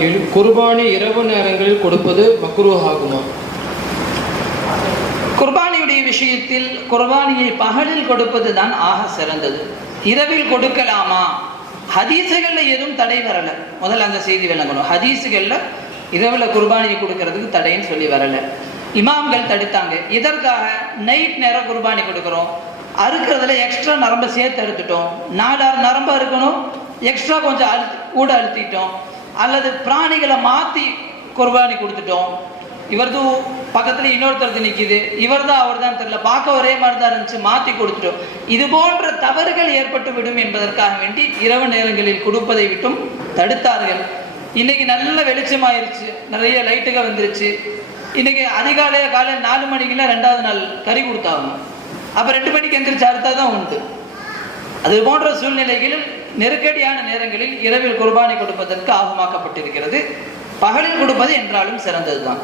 குர்பானி இரவு நேரங்களில் கொடுப்பது மக்ரூஹ் ஆகுமா குர்பானியுடைய விஷயத்தில் குர்பானியை பகலில் கொடுப்பது தான் ஆக சிறந்தது. இரவில் கொடுக்கலாமா? ஹதீஸுகள்ல எதுவும் தடை வரல. முதல்ல அந்த செய்தி விளங்கணும். ஹதீஸுகள்ல இரவுல குர்பானியை கொடுக்கறதுக்கு தடைன்னு சொல்லி வரல. இமாம்கள் தடுத்தாங்க. இதற்காக நைட் நேரம் குர்பானி கொடுக்குறோம். அறுக்கிறதுல எக்ஸ்ட்ரா நரம்பை சேர்த்து அறுத்துட்டோம். நாலாறு நரம்பு அறுக்கணும். எக்ஸ்ட்ரா கொஞ்சம் அழு கூட அழுத்திட்டோம். அல்லது பிராணிகளை மாற்றி குர்பானி கொடுத்துட்டோம். இவரது பக்கத்தில் இன்னொருத்தருக்கு நிற்கிது இவர் தான் அவர் தான் தெரியல. பார்க்க ஒரே மாதிரி தான் இருந்துச்சு. மாற்றி கொடுத்துட்டோம். இது போன்ற தவறுகள் ஏற்பட்டு விடும் என்பதற்காக வேண்டி இரவு நேரங்களில் கொடுப்பதை விட்டும் தடுத்தார்கள். இன்னைக்கு நல்ல வெளிச்சமாயிருச்சு. நிறைய லைட்டுகள் வந்துருச்சு. இன்னைக்கு அதிகாலைய காலையில் நாலு மணிக்கெல்லாம் ரெண்டாவது நாள் கறி கொடுத்தாகணும். அப்போ ரெண்டு மணிக்கு எந்திரிச்சு அடுத்ததான் உண்டு. அது போன்ற சூழ்நிலைகளில் நெருக்கடியான நேரங்களில் இரவில் குர்பானி கொடுப்பதற்கு ஆகமாக்கப்பட்டிருக்கிறது. பகலில் கொடுப்பது என்றாலும் சிறந்ததுதான்.